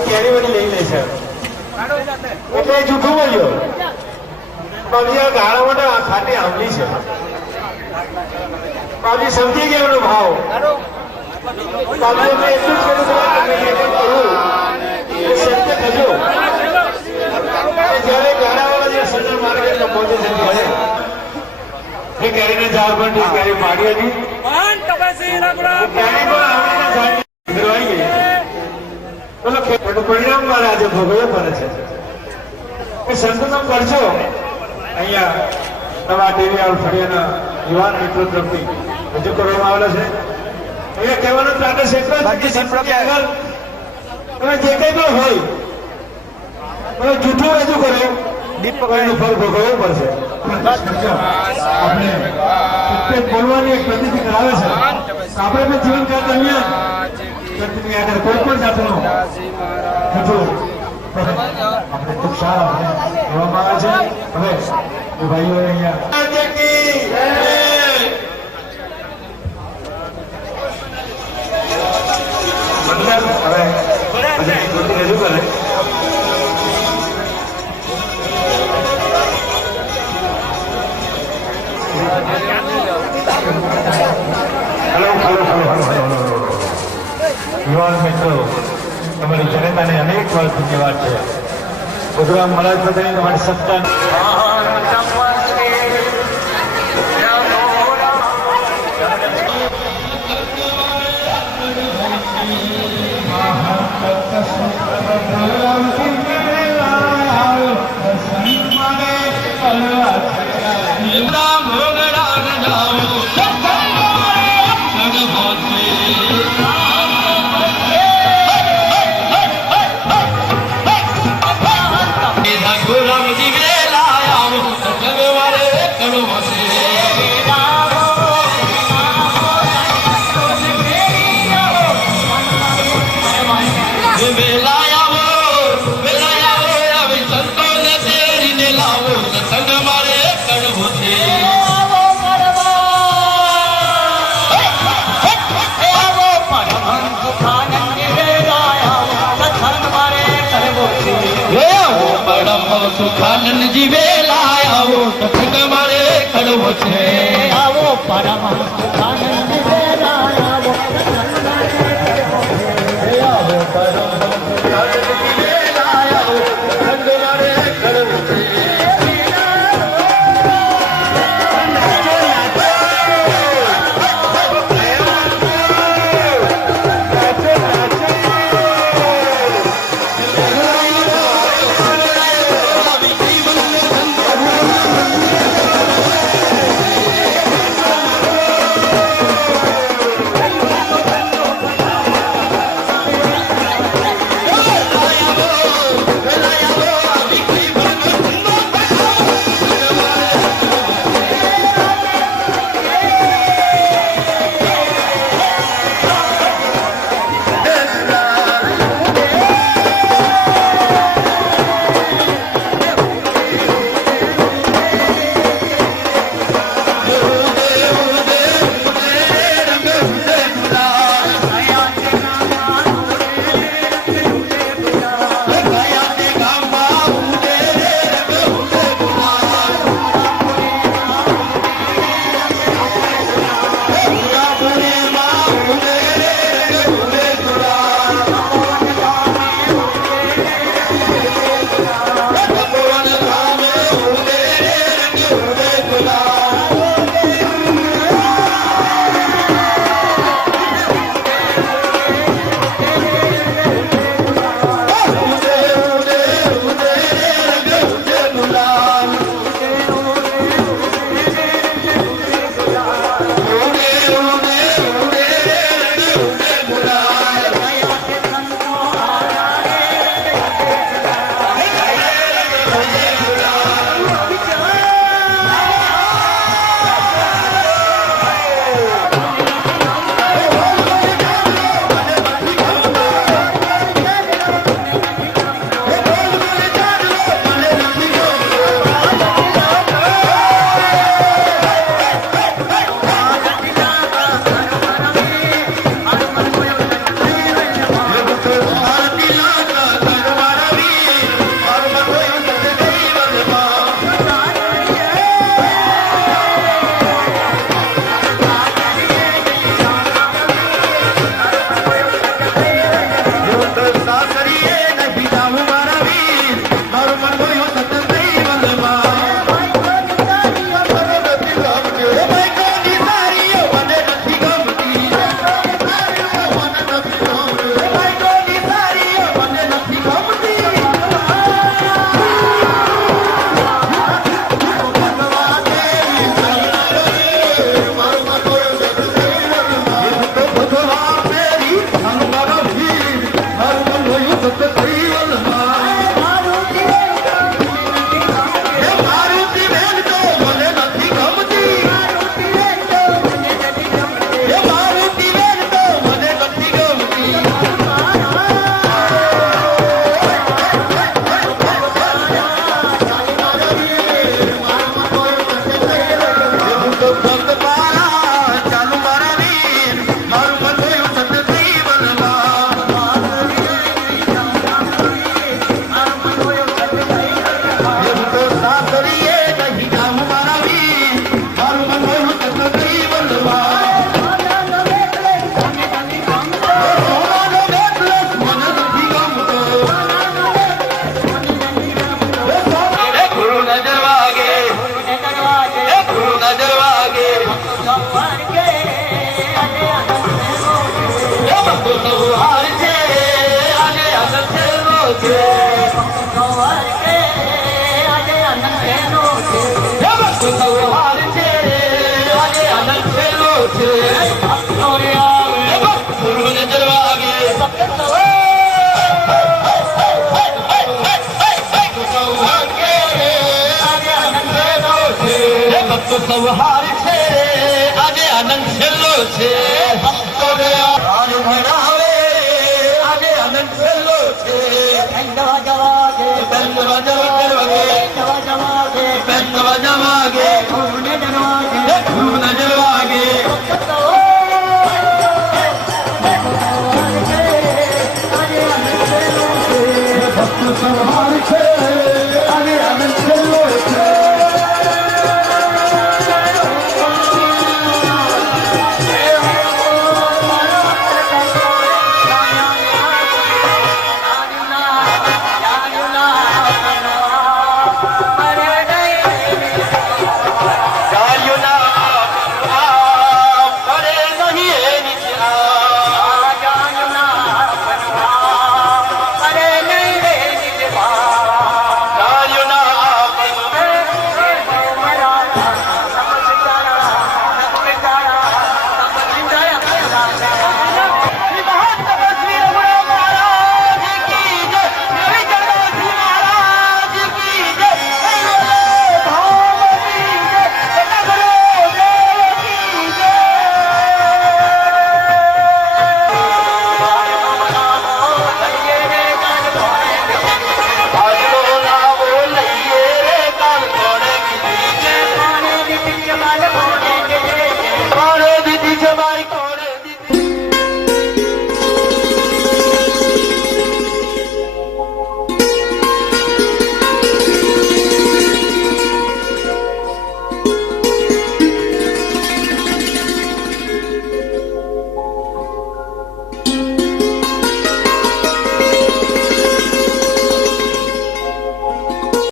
કેરી બધી લઈ લે છે એટલે જૂઠું બોલ્યો બાબી ગાળા માટે ખાટી આંબલી છે બાબી સમજી ગયા એનો ભાવ બાબી એટલું જ સત્ય થજો જયારે ગાળાવાળા જે સજ્જન માર્ગે પહોંચે છે એ કેરીને ઝાડ પર કેરી પાડી હતી કેરી પણ પરિણામ મારે આજે ભોગવવું પડે છે સંતોષ કરજો અહીંયા નવા ટીવી ફળિયાના યુવાન મિત્રો તરફથી રજૂ કરવામાં આવેલો છે અહીંયા કહેવાનો પ્રાદેશ એટલો બાકી સંપ્રદાય આગળ તમે જે કઈ પણ હોય તમે જૂઠું રજૂ કરો દીપકનું ફળ ભોગવવું પડશે આપણે બોલવાની એક પ્રતિતિ કરાવે છે આપણે પણ જીવનકાળ દરમિયાન આગળ કોઈ પણ જાતનો આપણે ખૂબ સારા કહેવામાં આવે છે હવે ભાઈઓ અહીંયા રજૂ કરે યુવાન મિત્રો તમારી જનતાને અનેક વાર ધન્યવાદ છે પ્રોગ્રામ મળે છે તમારી સત્તા સુખાનંદ જીવે લાવો સત્સંગ મારે કરવો છે આવો પરમ સુખાનંદ જીવે લાવો સત્સંગ મારે આવો પરમ સુખાનંદ જીવે લાવો સત્સંગ મારે કરવો છે સવહાર છે આજે આનંદ છેલ્લો છે ભક્તો હાર ભરાવે આજે આનંદ છેલ્લો છે બંધવા જવાગે બંધવા જવાગે બંધવા જવાગે બંધવા જવાગે ખૂને જવાગે ખૂને જવાગે ભક્તો સવહાર છે